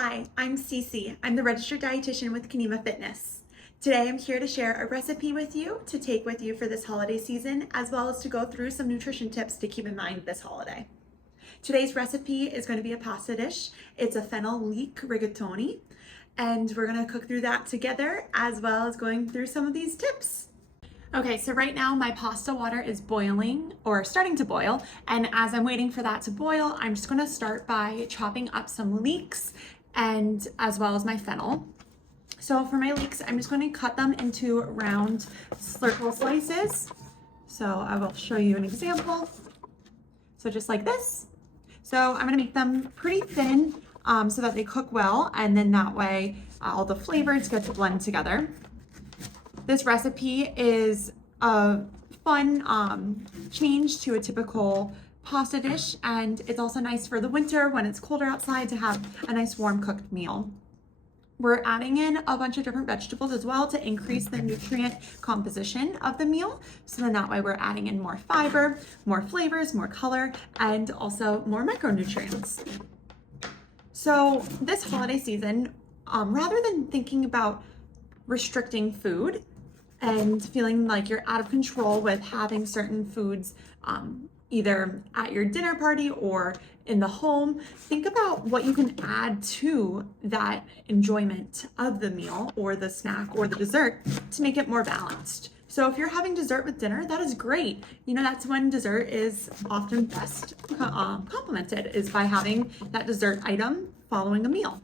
Hi, I'm Cece. I'm the Registered Dietitian with Kanema Fitness. Today I'm here to share a recipe with you to take with you for this holiday season, as well as to go through some nutrition tips to keep in mind this holiday. Today's recipe is going to be a pasta dish. It's a Fennel Leek Rigatoni, and we're going to cook through that together, as well as going through some of these tips. Okay, so right now my pasta water is boiling or starting to boil, and as I'm waiting for that to boil, I'm just going to start by chopping up some leeks and as well as my fennel. So for my leeks, I'm just going to cut them into round circle slices. So I will show you an example. So just like this. So I'm going to make them pretty thin so that they cook well, and then that way all the flavors get to blend together. This recipe is a fun change to a typical pasta dish, and it's also nice for the winter when it's colder outside to have a nice warm cooked meal. We're adding in a bunch of different vegetables as well to increase the nutrient composition of the meal. So then that way we're adding in more fiber, more flavors, more color, and also more micronutrients. So this holiday season, rather than thinking about restricting food and feeling like you're out of control with having certain foods either at your dinner party or in the home, think about what you can add to that enjoyment of the meal or the snack or the dessert to make it more balanced. So if you're having dessert with dinner, that is great. You know, that's when dessert is often best complemented, is by having that dessert item following a meal.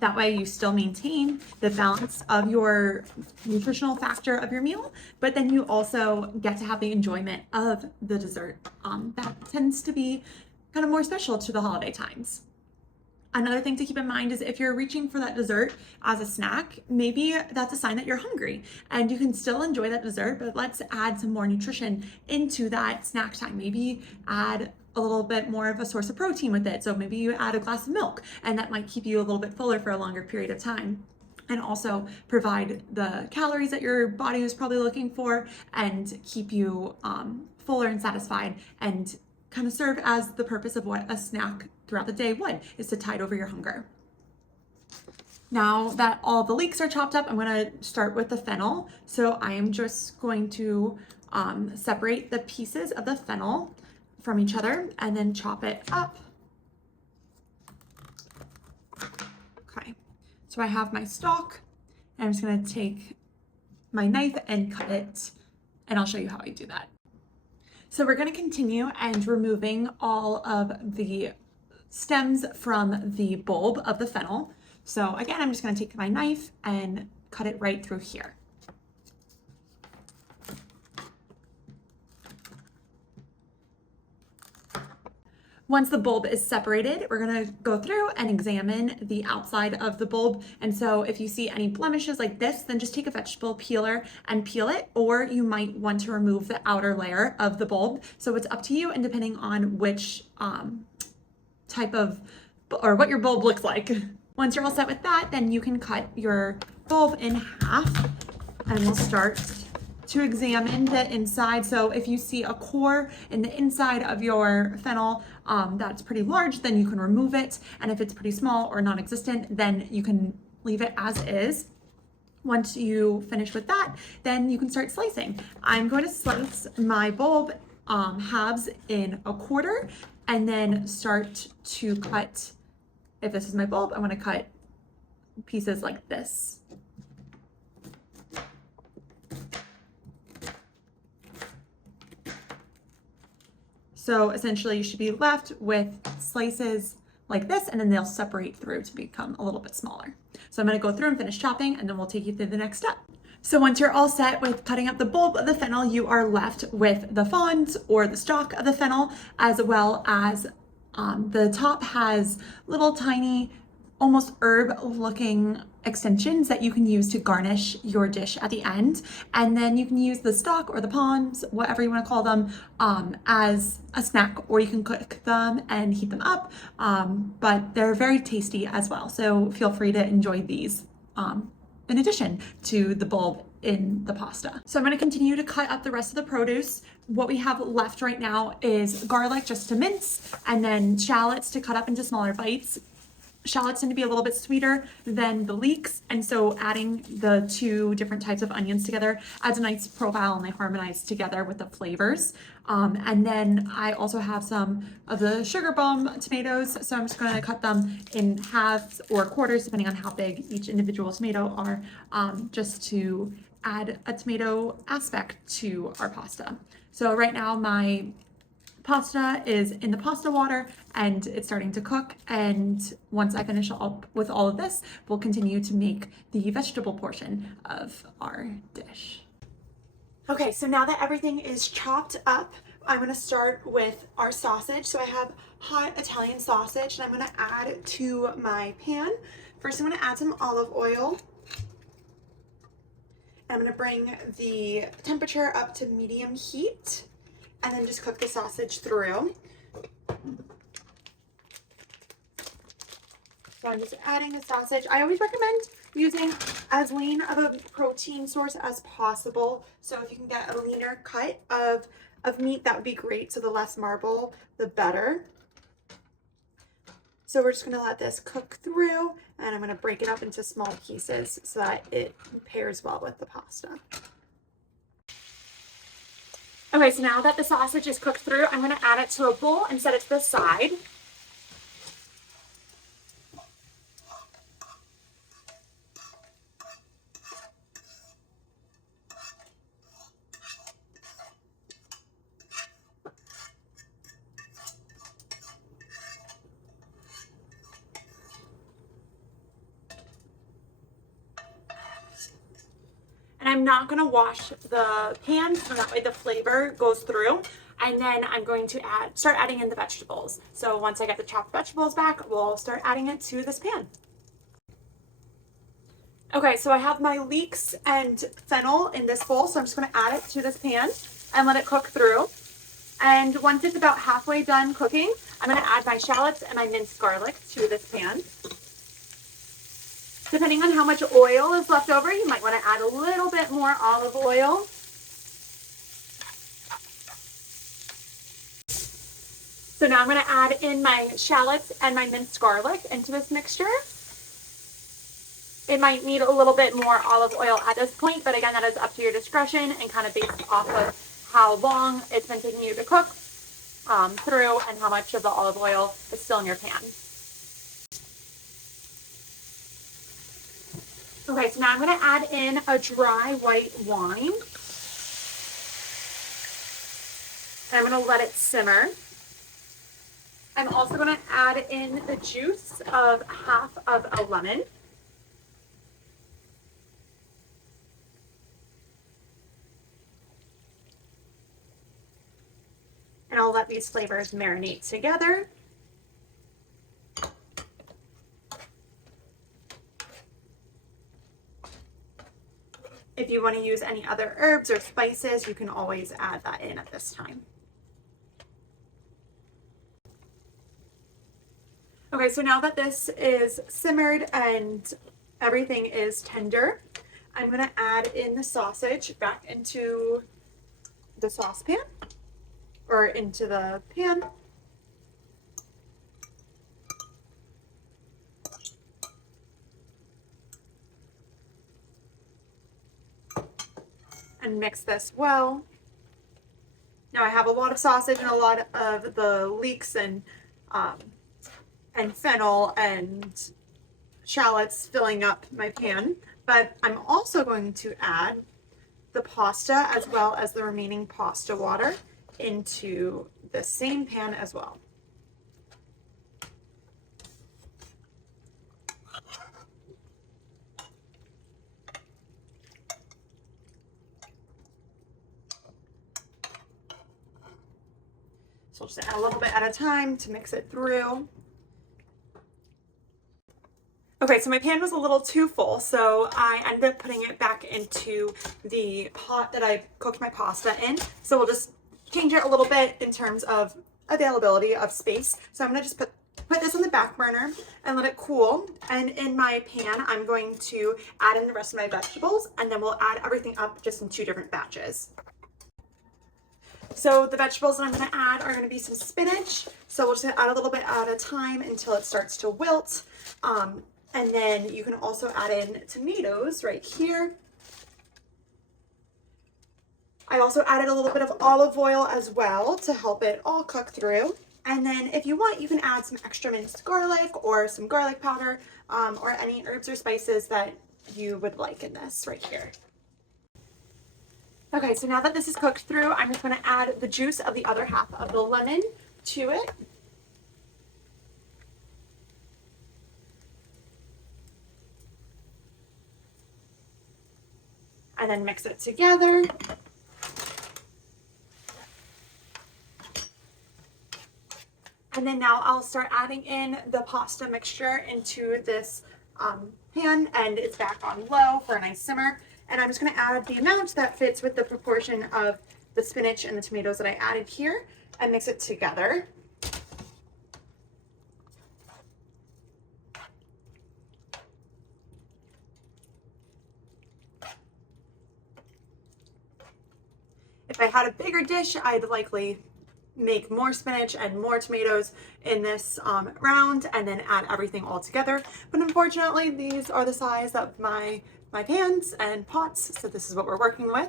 That way you still maintain the balance of your nutritional factor of your meal, but then you also get to have the enjoyment of the dessert. That tends to be kind of more special to the holiday times. Another thing to keep in mind is if you're reaching for that dessert as a snack, maybe that's a sign that you're hungry and you can still enjoy that dessert, but let's add some more nutrition into that snack time. Maybe add a little bit more of a source of protein with it. So maybe you add a glass of milk, and that might keep you a little bit fuller for a longer period of time, and also provide the calories that your body is probably looking for and keep you fuller and satisfied, and kind of serve as the purpose of what a snack throughout the day would, is to tide over your hunger. Now that all the leeks are chopped up, I'm going to start with the fennel. So I am just going to separate the pieces of the fennel from each other and then chop it up. Okay, so I have my stalk, and I'm just going to take my knife and cut it, and I'll show you how I do that. So we're going to continue and removing all of the stems from the bulb of the fennel. So again, I'm just going to take my knife and cut it right through here. Once the bulb is separated, we're going to go through and examine the outside of the bulb. And so if you see any blemishes like this, then just take a vegetable peeler and peel it, or you might want to remove the outer layer of the bulb. So it's up to you, and depending on which type of, or what your bulb looks like. Once you're all set with that, then you can cut your bulb in half, and we'll start to examine the inside. So if you see a core in the inside of your fennel that's pretty large, then you can remove it. And if it's pretty small or non-existent, then you can leave it as is. Once you finish with that, then you can start slicing. I'm going to slice my bulb halves in a quarter, and then start to cut. If this is my bulb, I want to cut pieces like this. So essentially you should be left with slices like this, and then they'll separate through to become a little bit smaller. So I'm going to go through and finish chopping, and then we'll take you through the next step. So once you're all set with cutting up the bulb of the fennel, you are left with the fronds, or the stalk of the fennel, as well as the top has little tiny, almost herb looking extensions that you can use to garnish your dish at the end. And then you can use the stalk or the palms, whatever you want to call them, as a snack, or you can cook them and heat them up. But they're very tasty as well. So feel free to enjoy these in addition to the bulb in the pasta. So I'm going to continue to cut up the rest of the produce. What we have left right now is garlic just to mince, and then shallots to cut up into smaller bites. shallots tend to be a little bit sweeter than the leeks, and so adding the two different types of onions together adds a nice profile, and they harmonize together with the flavors. And then I also have some of the sugar bomb tomatoes, so I'm just going to cut them in halves or quarters depending on how big each individual tomato are, just to add a tomato aspect to our pasta. So right now my pasta is in the pasta water and it's starting to cook, and once I finish up with all of this, we'll continue to make the vegetable portion of our dish. Okay, so now that everything is chopped up, I'm going to start with our sausage. So I have hot Italian sausage, and I'm going to add it to my pan. First, I'm going to add some olive oil. I'm going to bring the temperature up to medium heat, and then just cook the sausage through. So I'm just adding the sausage. I always recommend using as lean of a protein source as possible. So if you can get a leaner cut of meat, that would be great. So the less marble, the better. So we're just gonna let this cook through, and I'm gonna break it up into small pieces so that it pairs well with the pasta. Okay, so now that the sausage is cooked through, I'm gonna add it to a bowl and set it to the side. And I'm not gonna wash the pan, so that way the flavor goes through. And then I'm going to start adding in the vegetables. So once I get the chopped vegetables back, we'll start adding it to this pan. Okay, so I have my leeks and fennel in this bowl, so I'm just gonna add it to this pan and let it cook through. And once it's about halfway done cooking, I'm gonna add my shallots and my minced garlic to this pan. Depending on how much oil is left over, you might want to add a little bit more olive oil. So now I'm going to add in my shallots and my minced garlic into this mixture. It might need a little bit more olive oil at this point, but again, that is up to your discretion and kind of based off of how long it's been taking you to cook through and how much of the olive oil is still in your pan. Okay, so now I'm going to add in a dry white wine. And I'm going to let it simmer. I'm also going to add in the juice of half of a lemon. And I'll let these flavors marinate together. If you want to use any other herbs or spices, you can always add that in at this time. Okay, so now that this is simmered and everything is tender, I'm going to add in the sausage back into the saucepan or into the pan. And mix this well. Now I have a lot of sausage and a lot of the leeks and fennel and shallots filling up my pan, but I'm also going to add the pasta as well as the remaining pasta water into the same pan as well. So I'll just add a little bit at a time to mix it through. Okay, so my pan was a little too full, so I ended up putting it back into the pot that I cooked my pasta in. So we'll just change it a little bit in terms of availability of space. So I'm gonna just put this on the back burner and let it cool. And in my pan, I'm going to add in the rest of my vegetables, and then we'll add everything up just in 2 different batches. So the vegetables that I'm going to add are going to be some spinach. So we'll just add a little bit at a time until it starts to wilt. And then you can also add in tomatoes right here. I also added a little bit of olive oil as well to help it all cook through. And then if you want, you can add some extra minced garlic or some garlic powder, or any herbs or spices that you would like in this right here. Okay, so now that this is cooked through, I'm just going to add the juice of the other half of the lemon to it. And then mix it together. And then now I'll start adding in the pasta mixture into this pan, and it's back on low for a nice simmer. And I'm just going to add the amount that fits with the proportion of the spinach and the tomatoes that I added here and mix it together. If I had a bigger dish, I'd likely make more spinach and more tomatoes in this round and then add everything all together. But unfortunately, these are the size of my pans and pots, so this is what we're working with.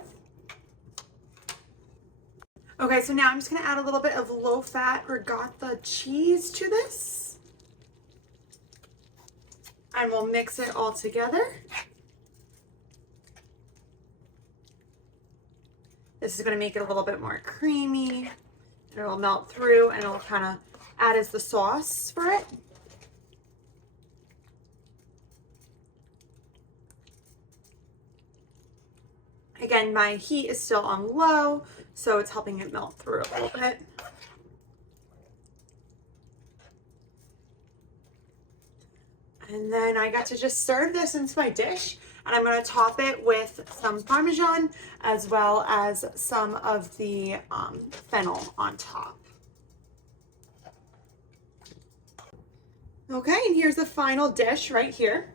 Okay, so now I'm just going to add a little bit of low-fat ricotta cheese to this. And we'll mix it all together. This is going to make it a little bit more creamy. And it'll melt through and it'll kind of add as the sauce for it. Again, my heat is still on low, so it's helping it melt through a little bit. And then I got to just serve this into my dish, and I'm going to top it with some Parmesan as well as some of the fennel on top. Okay, and here's the final dish right here.